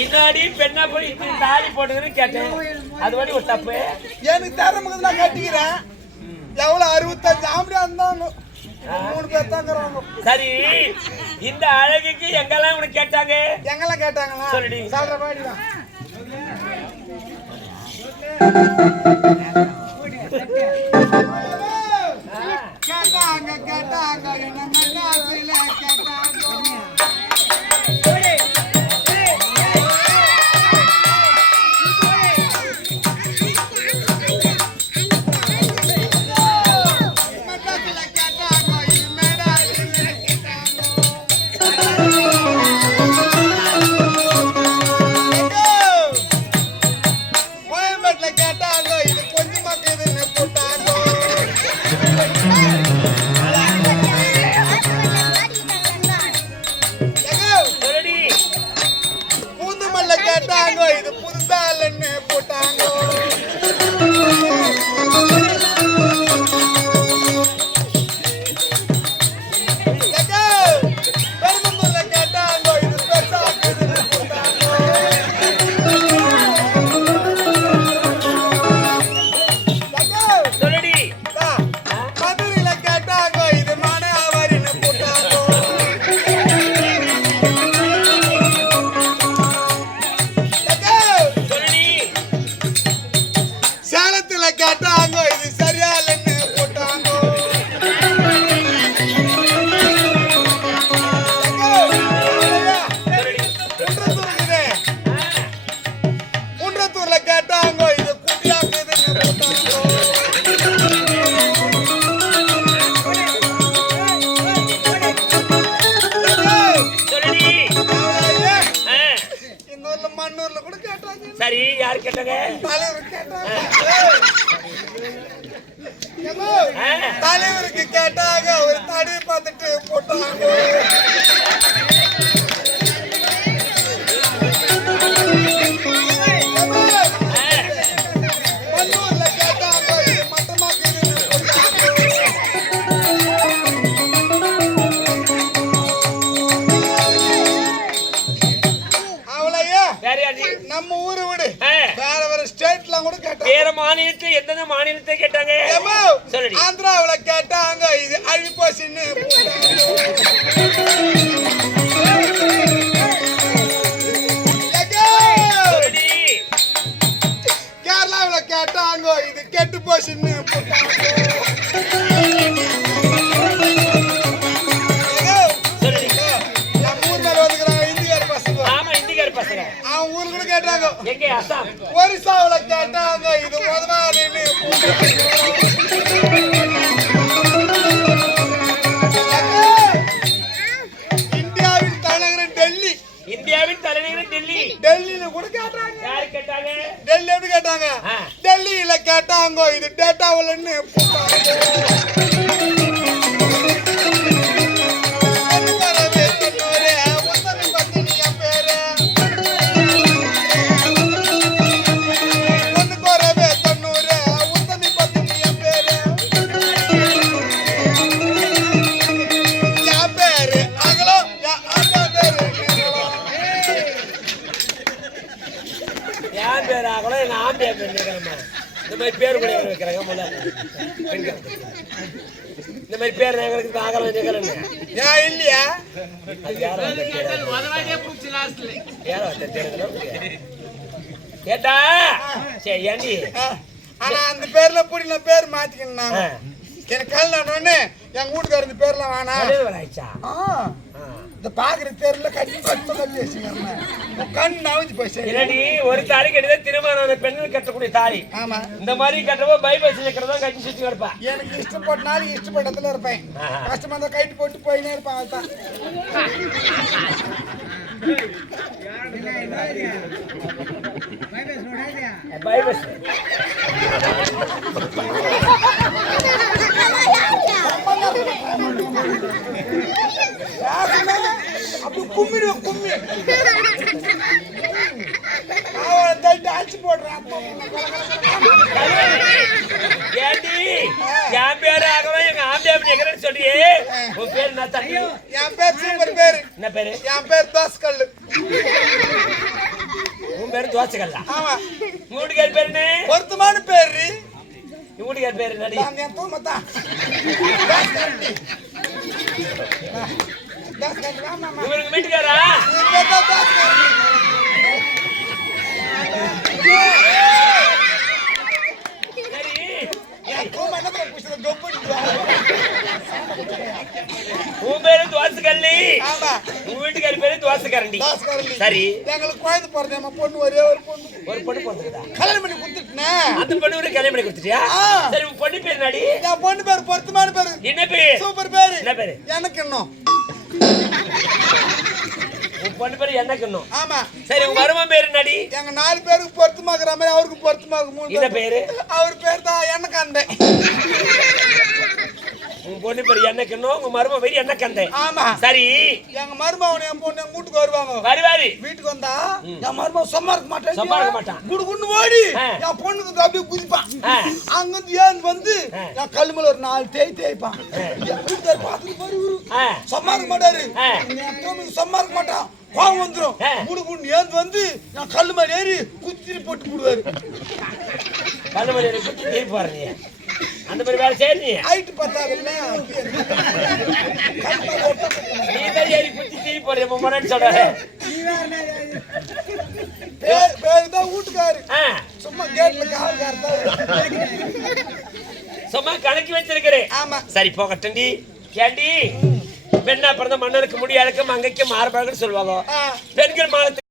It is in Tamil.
இன்னாடி பெண்ணா போய் இப்படி தாலி போட்டுக்கிறேன்னு கேட்டேன். அது வழி ஒரு தப்பு. எனக்கு தரமுக்கு நான் கட்டிக்கிறேன். எவ்வளவு? அறுபத்தஞ்சு. ஆம்படியா இருந்தாங்க. மூணு பேர் தாங்கிறாங்க சரி. இந்த அழகுக்கு எங்கெல்லாம் உனக்கு கேட்டாங்க? எங்கெல்லாம் கேட்டாங்களா? சொல்லுடி. சொல்ற மாதிரி தான். கேட்டாங்க கேட்டாங்க. என்ன கேட்டாங்க சரி யாரு கேட்டாங்க? தலைவருக்கு கேட்டாங்க ஒரு தடி பார்த்துட்டு போட்டாங்க. விடு. ஆ, வேற வேற ஸ்டேட்லாம் கூட கேட்டாங்க வேற மாநிலத்தை எந்தெந்த மாநிலத்தை கேட்டாங்க? ஆந்திராவுல கேட்டாங்க இது அழிப்போசின்னு கேட்டாங்க இது கெட்டு போச்சுன்னு போட்டாங்க கேட்டாங்க. ஒரிசாவுல கேட்டாங்க இது முதலாளின்னு இந்தியாவின் தலைநகரம் டெல்லி. இந்தியாவின் தலைநகர் டெல்லி. டெல்லியில கூட கேட்டாங்க. யாரு கேட்டாங்க? டெல்லி எப்படி கேட்டாங்க. டெல்லியில கேட்டாங்க இது டேட்டாவில்னு ஆகலாம் எங்க ஆம்பியா பேர் நிக்கிறமா இந்த மாதிரி பேர் கூட யாரும் வைக்கிறாங்க முதல்ல இந்த மாதிரி பேர் எங்களுக்கு ஆகலாம் நிக்கிறேன்னு ஏன் இல்லையா? அது யாரோ ஒருத்தர் தெரியாது. யாரோ ஒருத்தர் தெரியாதுல உங்களுக்கு? ஏட்டா சரி ஏண்டி? ஆனா அந்த பேர்ல நான் பேர் மாத்திக்கணும். எனக்கு கல்யாணம்னு எங்க வீட்டுக்காரர் இந்த பேர்லாம் வேணாம் ஆயிடுச்சா. இந்த பாக்குற பேர்ல கட்டி கட்டு கட்டி வச்சுக்கிறேன் கண் நவஞ்சு போச்சு இல்லடி ஒரு தாலி கட்டிதான் திருமணம் பெண்கள் கட்டக்கூடிய தாலி. ஆமா. இந்த மாதிரி கட்டப்போ பைபஸ் இருக்கிறதா கட்டி சுத்தி கிடப்பா. எனக்கு இஷ்டப்பட்ட நாள் இஷ்டப்பட்ட இடத்துல இருப்பேன். கஷ்டமா இருந்தா கைட்டு போட்டு போயினே இருப்பேன் அவள்தான் பைபஸ் அப்படி கும்மிடுவேன் கும்மி. அவளை தள்ளிட்டு அடிச்சு போடுறேன் ஏண்டி? என் பேரு ஆகலாம் எங்க ஆம்பியா நிக்கிறேன்னு சொல்றியே. உன் பேர் என்ன தம்பி? என் பேர் சூப்பர் பேரு. என்ன பேரு? என் பேர் தோசை கல்லு பேரு தோசைக்கல்லா? ஆமா. உங்க பேரு என்ன? பொருத்தமான பேரு. உங்க பேரு நாங்க என் தூமத்தான் இவருக்கு வீட்டுக்காரா உன் பேரு தோசைக்கல்லி ஆமா. உங்க வீட்டுக்கார பேரு. சரி. எங்களுக்கு குழந்தை பிறந்தேன் பொண்ணு ஒரே ஒரு பொண்ணு. ஒரு பொண்ணு பிறந்துக்குதா கல்யாணம் பண்ணி கொடுத்துட்டேன். அந்த பொண்ணு ஒரு கல்யாணம் பண்ணி கொடுத்துட்டியா. சரி உன் பொண்ணு பேர் நடி என் பொண்ணு பேரு பொருத்தமான பேரு. என்ன பேர்? சூப்பர் பேரு. என்ன பேரு? எனக்கு இன்னும். உன் பொண்ணு பேரு என்ன கண்ணும் ஆமா. சரி உன் மருமன் பேரு எங்க நாலு பேருக்கு பொருத்தமாக்குற மாதிரி அவருக்கு பொருத்தமாக்கு மூணு என்ன பேரு? அவர் பேர் தான் எனக்கு அந்த உன் பொண்ணு பேரு என்ன உங்க மருமன் பேரு என்ன கந்தை ஆமா. சரி. எங்க மருமகன் என் பொண்ணு வீட்டுக்கு வருவாங்க. வருவாரு வீட்டுக்கு வந்தா என் மருமகன் சும்மா இருக்க மாட்டேன். சும்மா இருக்க மாட்டான். குடு குண்டு ஓடி. என் பொண்ணுக்கு அப்படியே குதிப்பான். அங்க வந்து ஏன் வந்து. என் கல்லு மேல ஒரு நாலு தேய் தேய்ப்பான். என் வீட்டுக்காரர் பார்த்துட்டு பாரு. சும்மா இருக்க மாட்டாரு. என் பொண்ணுக்கு சும்மா இருக்க மாட்டான். கோவம். குடு குண்டு ஏந்து வந்து என் கல்லு மேல ஏறி குத்தி போட்டு போடுவாரு. கல்லுமணி குத்தி நீ போறீங்க அந்த மாதிரி வேலை செய்ய நீ ஹைட்டு பத்தாதுல்ல நீ தான் ஏறி குத்தி தீ போறிய முன்னாடி சொல்ற. பேர் பேரு தான் வீட்டுக்காரு. ஆ, சும்மா கேட்ல கணக்கு வச்சிருக்கிறேன். ஆமா. சரி போகட்டண்டி கேண்டி. பெண்ணா பிறந்த மன்னனுக்கு முடியாதுக்கும் அங்கைக்கும் மாறுபாடுன்னு சொல்லுவாங்க. பெண்கள் மானத்துக்கு